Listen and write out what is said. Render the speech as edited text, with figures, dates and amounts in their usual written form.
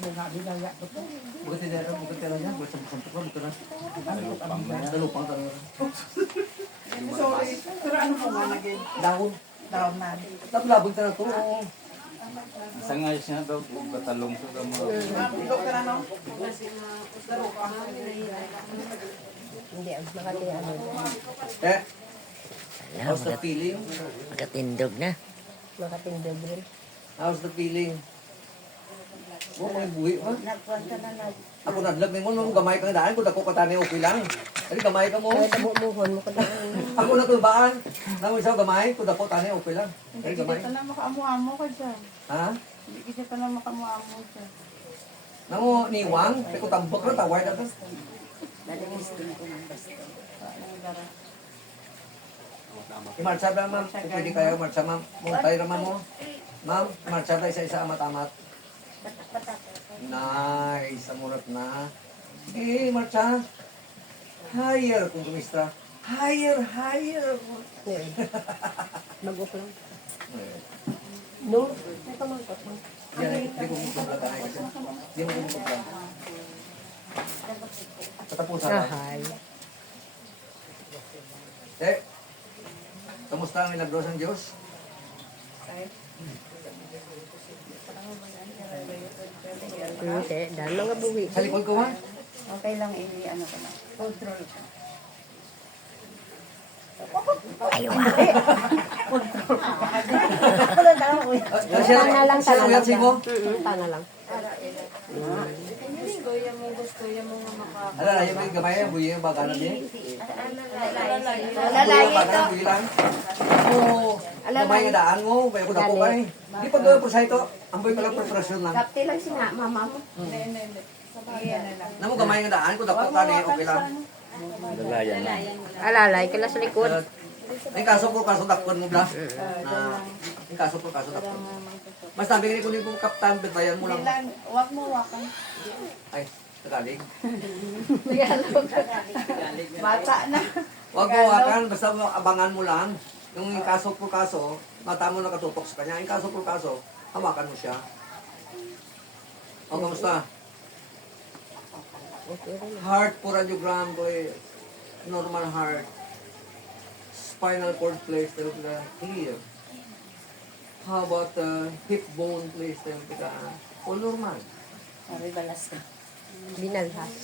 Bukan tidak ada, bukan tidak ada, bukan sampai bukan ada lupang tanah. Sorry, pero ano po nga naging Dahon, daon na? tapi labong tanah tu. Sa ngayos niya daw, batalong sa kamo. Mapilo ka na, no? Hindi, makati ano. Eh, how's the feeling? Makatindog na. Makatindog rin. How's the feeling? Oh, may buhi pa. Nagkwanta na na. Ako nadlag mo nung gamay kang daan, kung dako ka tani okay lang. Dali gamay ka mo. Kaya nabubuhon mo ka na. Ako natulbaan. Nang isaw gamay, kung dako tani okay lang. Dali Hindi gamay. kita na makaamu-amo ka dyan. Ha? Hindi kita na makaamu-amo dyan. Namo niwang, pero tambok ra taway na to. Marcha ba ma'am? Kung pwede kayo, marcha ma'am. Muntay raman mo. Ma'am, marcha tayo sa isa amat-amat. Nice, amurat na. Sige, marcha. Higher, kung kumistra. Higher, higher. Mag-off lang. No? Ito man ko. Yan, hindi ko mukha tayo kasi. Hindi mo mukha. Katapusan lang. Ahay. Eh, kamusta ang milagros ng Diyos? Hindi, dahil mga buhi. Sa likod ko ha? Okay lang, ano ka na. Control ka. Ako lang daw. Tanga lang, tanga lang. Sino? Tanga lang. Kuya mo, gusto mo nga makaka... Ala, yung may gamay, buhay yung bagana din. Lalay Bagana, buhay lang. Oo, gamay nga daan mo, may ako dako kay. Di pa gawin po sa ito, amboy ka lang preparasyon lang. Kapti lang siya, mama mo. Hindi. Sabayan na lang. Namo gamay nga daan, kung dako tani, okay lang. Dalayan na. Alalay, kala sa likod. Ay kaso po, kaso dakon mo bla. Na, ay kaso po, kaso dakon. Mas sabi ko ni kung kaptan, betayan mo lang. Nilan, huwag mo wakan. Ay, Tagalog. Bata na. Huwag mo hawakan, basta abangan mo lang. Yung kaso por kaso, mata mo nakatutok sa kanya. Yung kaso por kaso, hawakan mo siya. O, kamusta? Heart por angiogram ko eh. Normal heart. Spinal cord placed here. How about hip bone placed all normal. Binalhas.